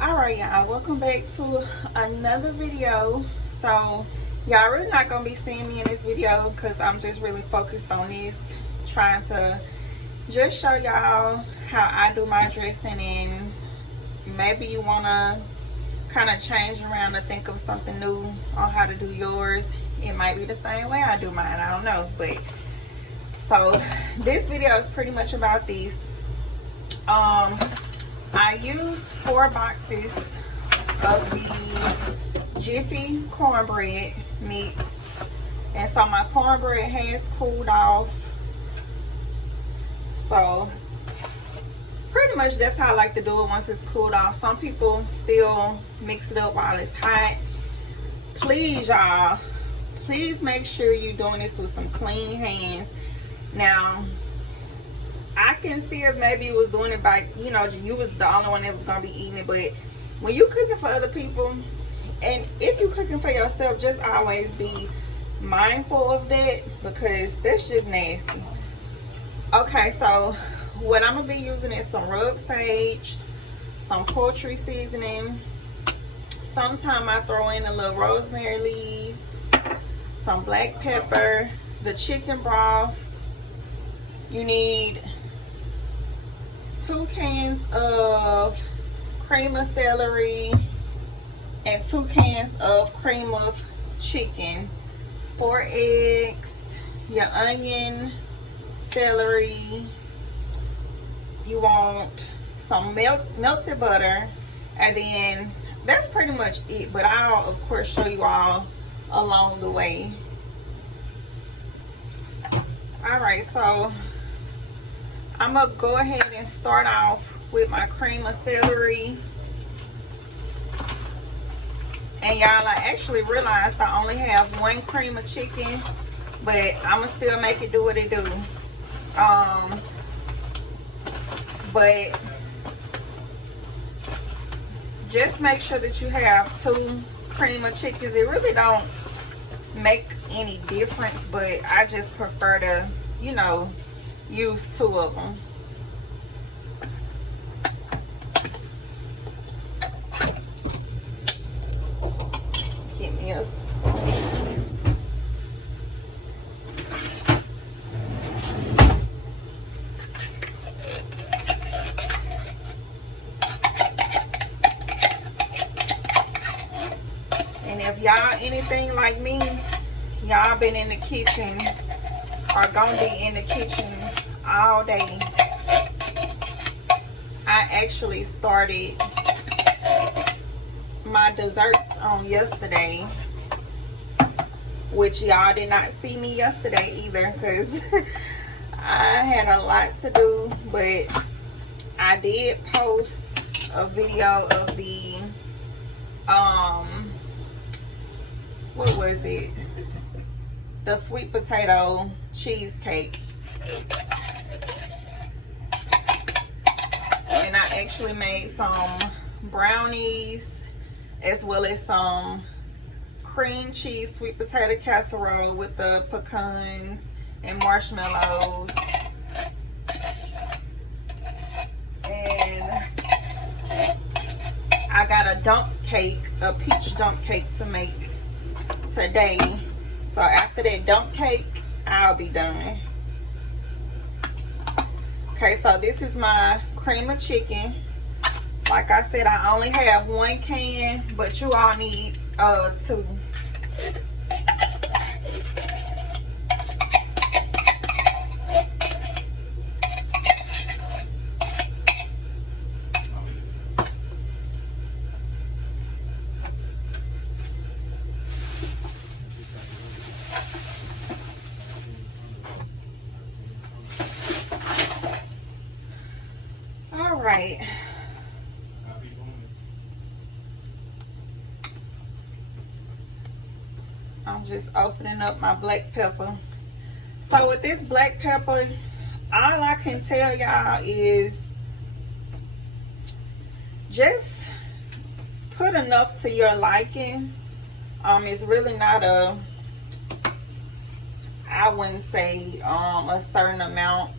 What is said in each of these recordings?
Alright, y'all, welcome back to another video. So y'all really not gonna be seeing me in this video because I'm just really focused on this, trying to just show y'all how I do my dressing, and maybe you want to kind of change around to think of something new on how to do yours. It might be the same way I do mine, I don't know. But so this video is pretty much about this. I used 4 boxes of the Jiffy cornbread mix, and so my cornbread has cooled off. So pretty much that's how I like to do it once it's cooled off. Some people still mix it up while it's hot. Please, y'all, please make sure you're doing this with some clean hands. Now, I can see if maybe you was doing it by, you know, you was the only one that was gonna be eating it. But when you cooking for other people, and if you cooking for yourself, just always be mindful of that, because that's just nasty. Okay, so what I'm gonna be using is some rub sage, some poultry seasoning. Sometimes I throw in a little rosemary leaves, some black pepper, the chicken broth. You need 2 cans of cream of celery and 2 cans of cream of chicken, 4 eggs, your onion, celery. You want some melted butter, and then that's pretty much it. But I'll of course show you all along the way. All right, so I'm gonna go ahead and start off with my cream of celery. And y'all, I actually realized I only have 1 cream of chicken, but I'm gonna still make it do what it do. But just make sure that you have 2 cream of chickens. It really don't make any difference, but I just prefer to, you know, use 2 of them. Give me a spoon. And if y'all anything like me, y'all been in the kitchen or gonna be in the kitchen all day. I actually started my desserts on yesterday, which y'all did not see me yesterday either because I had a lot to do. But I did post a video of the what was it, the sweet potato cheesecake. And I actually made some brownies as well as some cream cheese sweet potato casserole with the pecans and marshmallows. And I got a dump cake, a peach dump cake to make today. So after that dump cake, I'll be done. Okay, so this is my cream of chicken. Like I said, I only have 1 can, but you all need 2. All right. I'm just opening up my black pepper. So with this black pepper, all I can tell y'all is just put enough to your liking. It's really not a, I wouldn't say a certain amount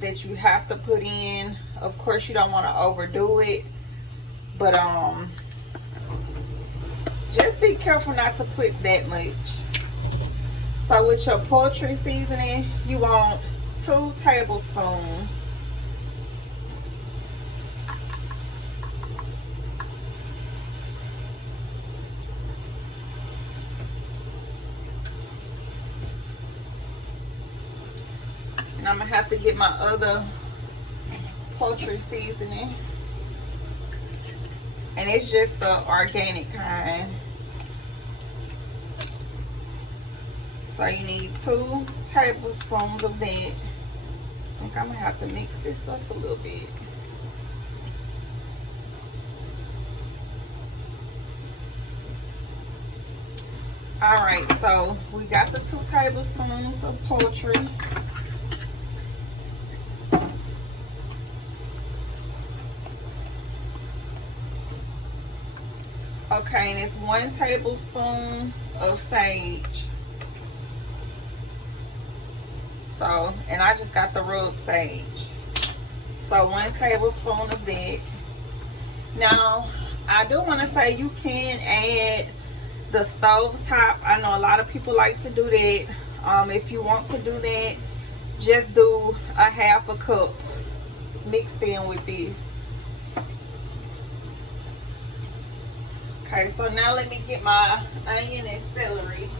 that you have to put in. Of course, you don't want to overdo it, But just be careful not to put that much. So with your poultry seasoning, you want 2 tablespoons. And I'm gonna have to get my other poultry seasoning. And it's just the organic kind. So you need 2 tablespoons of that. I think I'm gonna have to mix this up a little bit. Alright, so we got the 2 tablespoons of poultry. Okay, and it's 1 tablespoon of sage. So, and I just got the rub sage. So 1 tablespoon of that. Now, I do want to say you can add the stove top. I know a lot of people like to do that. If you want to do that, just do a 1/2 cup mixed in with this. Okay, so now let me get my onion and celery.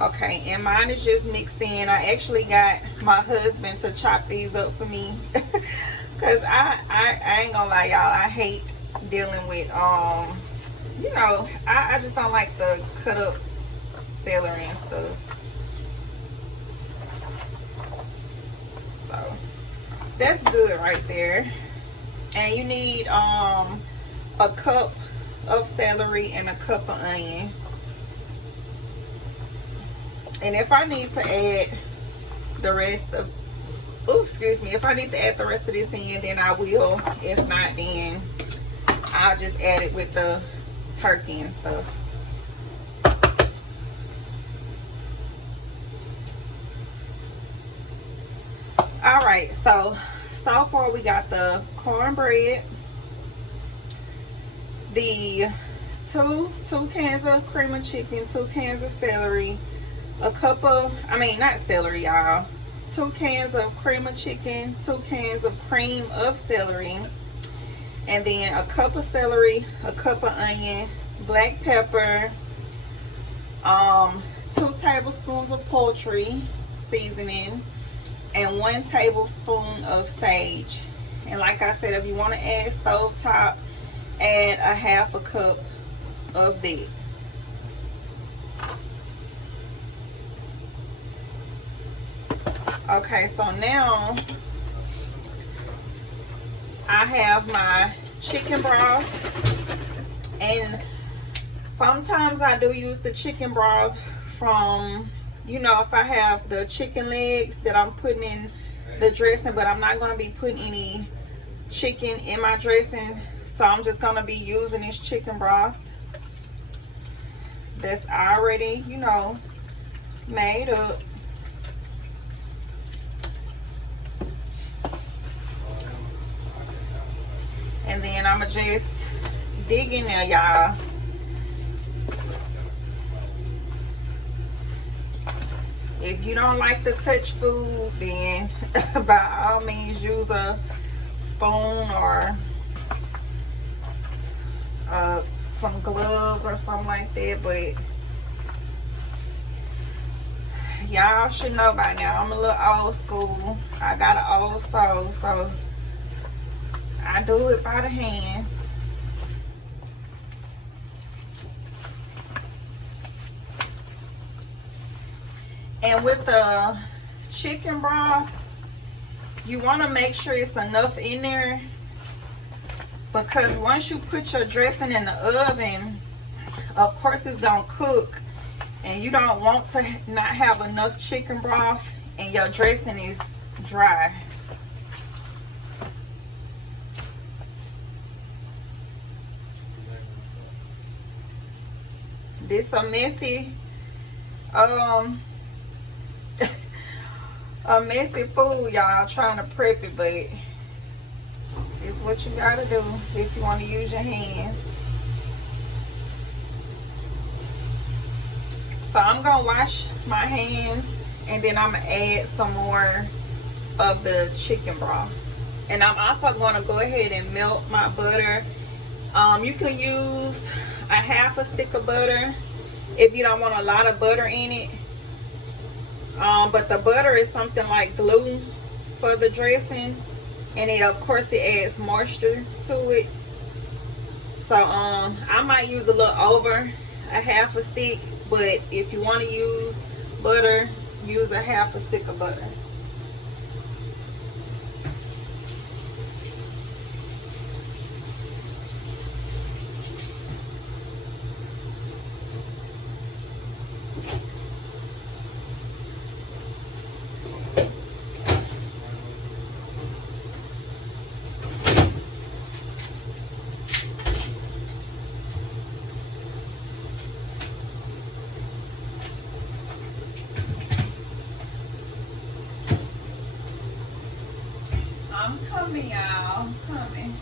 Okay, and mine is just mixed in. I actually got my husband to chop these up for me. Because I ain't gonna lie, y'all. I hate dealing with, you know, I just don't like the cut up celery and stuff. So that's good right there. And you need a cup of celery and a cup of onion. And if I need to add the rest of, if I need to add the rest of this in, then I will. If not, then I'll just add it with the turkey and stuff. Alright, so far we got the cornbread, the two cans of cream of chicken, 2 cans of celery, a cup of, not celery, y'all, 2 cans of cream of chicken, 2 cans of cream of celery, and then a cup of celery, a cup of onion, black pepper, 2 tablespoons of poultry seasoning, and 1 tablespoon of sage. And like I said, if you want to add stovetop, add a 1/2 cup of that. Okay, so now I have my chicken broth, and sometimes I do use the chicken broth from, you know, if I have the chicken legs that I'm putting in the dressing, but I'm not going to be putting any chicken in my dressing, so I'm just going to be using this chicken broth that's already, you know, made up. And then I'ma just dig in there, y'all. If you don't like to touch food, then by all means use a spoon or some gloves or something like that. But y'all should know by now, I'm a little old school. I got an old soul, so I do it by the hands. And with the chicken broth, you want to make sure it's enough in there, because once you put your dressing in the oven, of course it's gonna cook, and you don't want to not have enough chicken broth and your dressing is dry. This a messy a messy food, y'all, trying to prep it, but it's what you gotta do if you want to use your hands. So I'm gonna wash my hands, and then I'm gonna add some more of the chicken broth. And I'm also gonna go ahead and melt my butter. You can use a half a stick of butter if you don't want a lot of butter in it. But the butter is something like glue for the dressing, and it, of course, it adds moisture to it. So I might use a little over a half a stick, but if you want to use butter, use a half a stick of butter. I'm coming, y'all. I'm coming.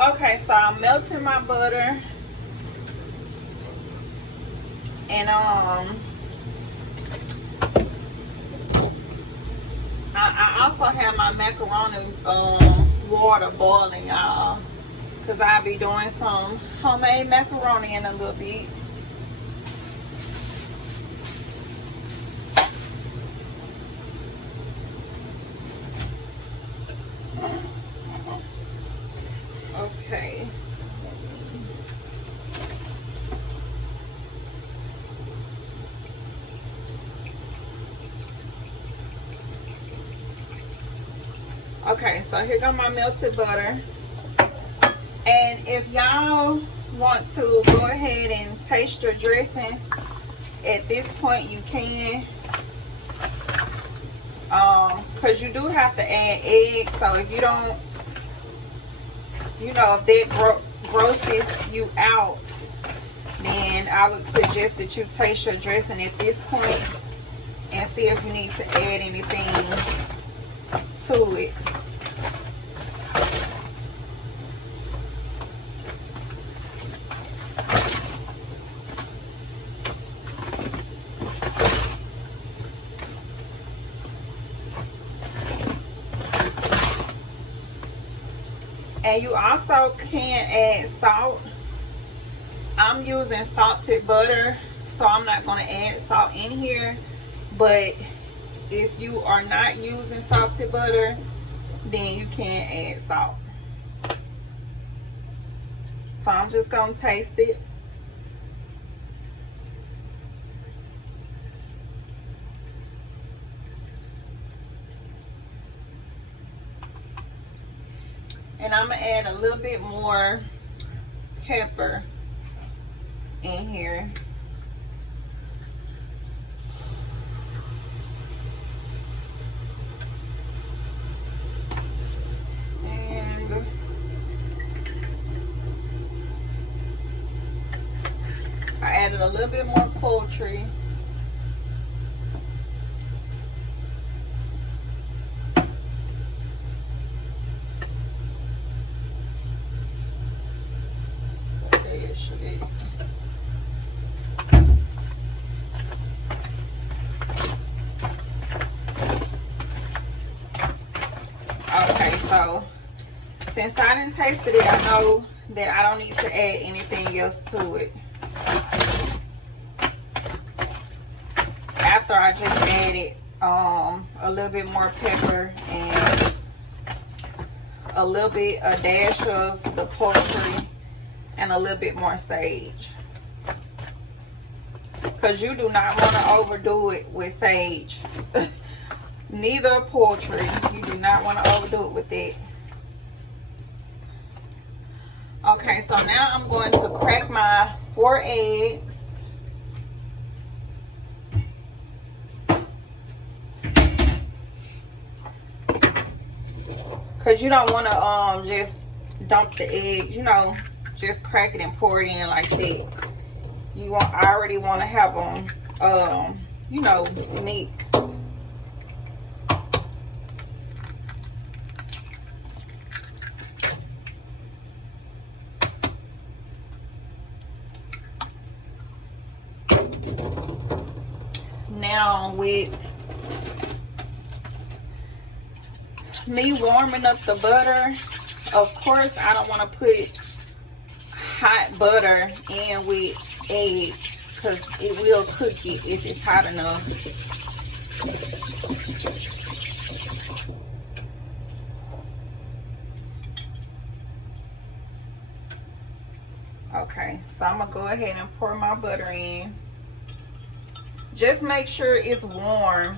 Okay, so I'm melting my butter. And I also have my macaroni water boiling, y'all, because I'll be doing some homemade macaroni in a little bit. Okay. Okay, so here go my melted butter. And if y'all want to go ahead and taste your dressing, at this point you can. Because you do have to add eggs. So if you don't, you know, if that grosses you out, then I would suggest that you taste your dressing at this point and see if you need to add anything to it. And you also can add salt. I'm using salted butter, so I'm not going to add salt in here. But if you are not using salted butter, then you can add salt. So I'm just going to taste it. And I'm going to add a little bit more pepper in here. And I added a little bit more poultry. Okay, so since I didn't taste it, I know that I don't need to add anything else to it. After I just added a little bit more pepper and a dash of the poultry and a little bit more sage. Because you do not want to overdo it with sage. Neither poultry. You do not want to overdo it with it. Okay, Okay, so now I'm going to crack my 4 eggs. Because you don't want to just dump the eggs, you know, just crack it and pour it in like that. You want, I already want to have them, you know, mixed. Now with me warming up the butter, of course I don't want to put hot butter in with eggs because it will cook it if it's hot enough. Okay, so I'm gonna go ahead and pour my butter in. Just make sure it's warm.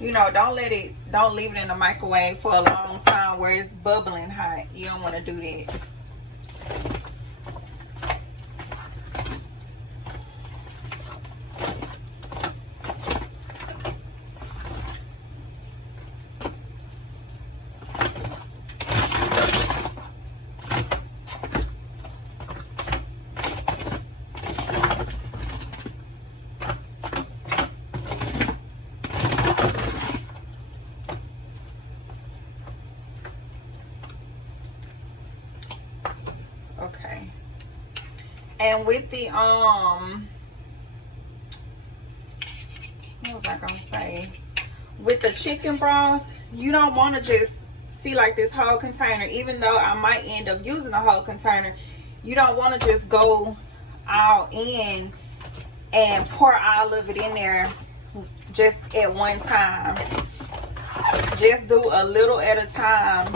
You know, don't leave it in the microwave for a long time where it's bubbling hot. You don't want to do that. Okay. And with the what was I gonna say? With the chicken broth, you don't want to just see like this whole container. Even though I might end up using the whole container, you don't want to just go all in and pour all of it in there just at one time. Just do a little at a time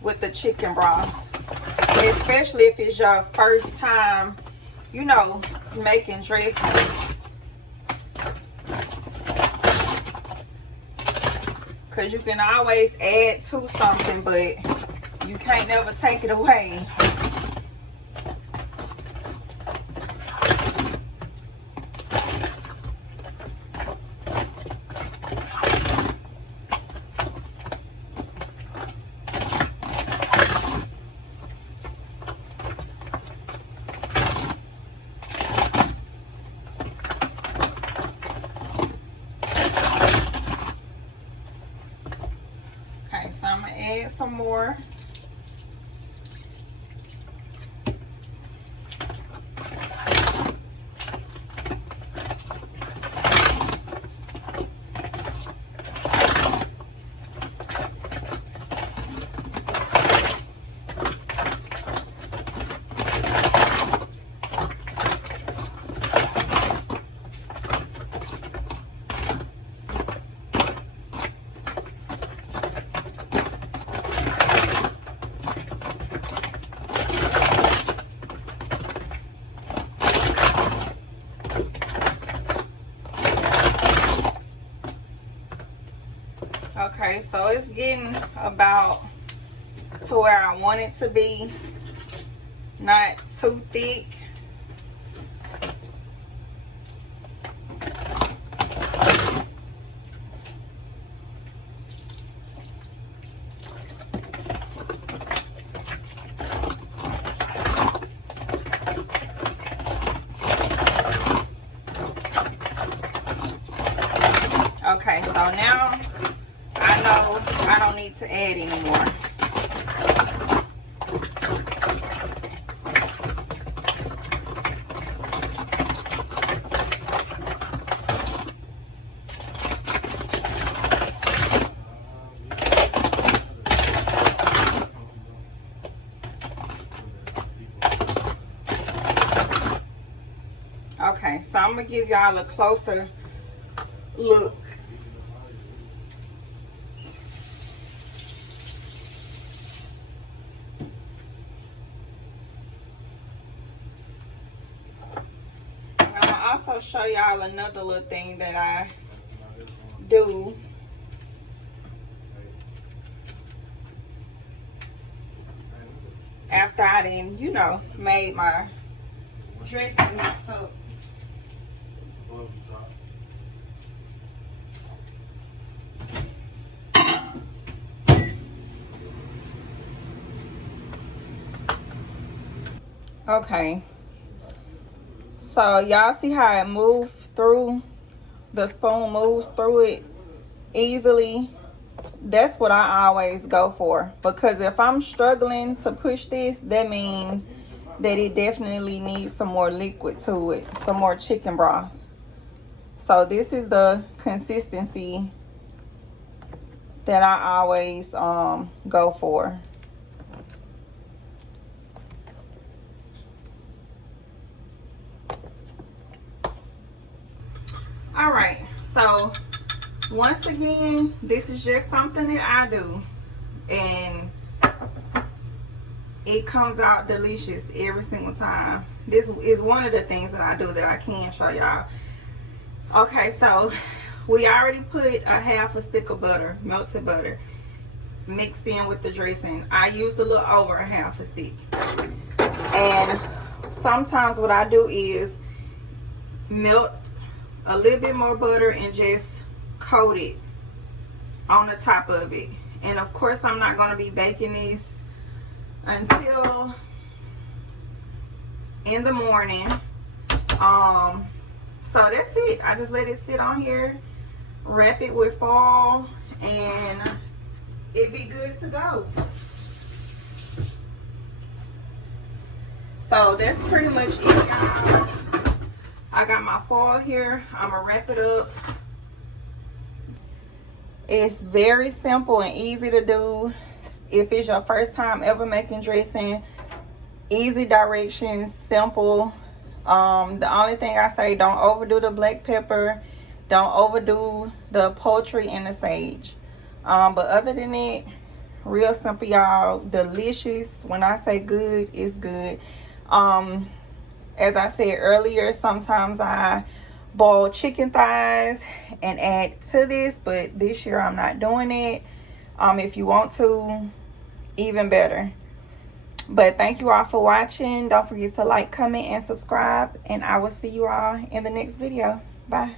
with the chicken broth. Especially if it's your first time, you know, making dressing. Because you can always add to something, but you can't never take it away. Okay, so I'm going to add some more. Okay, so it's getting about to where I want it to be, not too thick. Okay, so now I know I don't need to add anymore. Okay, so I'm gonna give y'all a closer look. Also show y'all another little thing that I do. After I you know, made my dressing mix up. Okay, so y'all see how it moved through, the spoon moves through it easily. That's what I always go for, because if I'm struggling to push this, that means that it definitely needs some more liquid to it, some more chicken broth. So this is the consistency that I always go for. All right, so once again, this is just something that I do, and it comes out delicious every single time. This is one of the things that I do that I can show y'all. Okay, so we already put a half a stick of butter, melted butter, mixed in with the dressing. I used a little over a half a stick. And sometimes what I do is melt a little bit more butter and just coat it on the top of it. And of course, I'm not going to be baking this until in the morning. So that's it. I just let it sit on here, wrap it with foil, and it be good to go. So that's pretty much it, y'all. I got my foil here. I'm gonna wrap it up. It's very simple and easy to do. If it's your first time ever making dressing, easy directions, simple. The only thing I say, don't overdo the black pepper, don't overdo the poultry and the sage. But other than it, real simple, y'all. Delicious. When I say good, it's good. As I said earlier, sometimes I boil chicken thighs and add to this, but this year I'm not doing it. If you want to, even better. But thank you all for watching. Don't forget to like, comment, and subscribe, and I will see you all in the next video. Bye.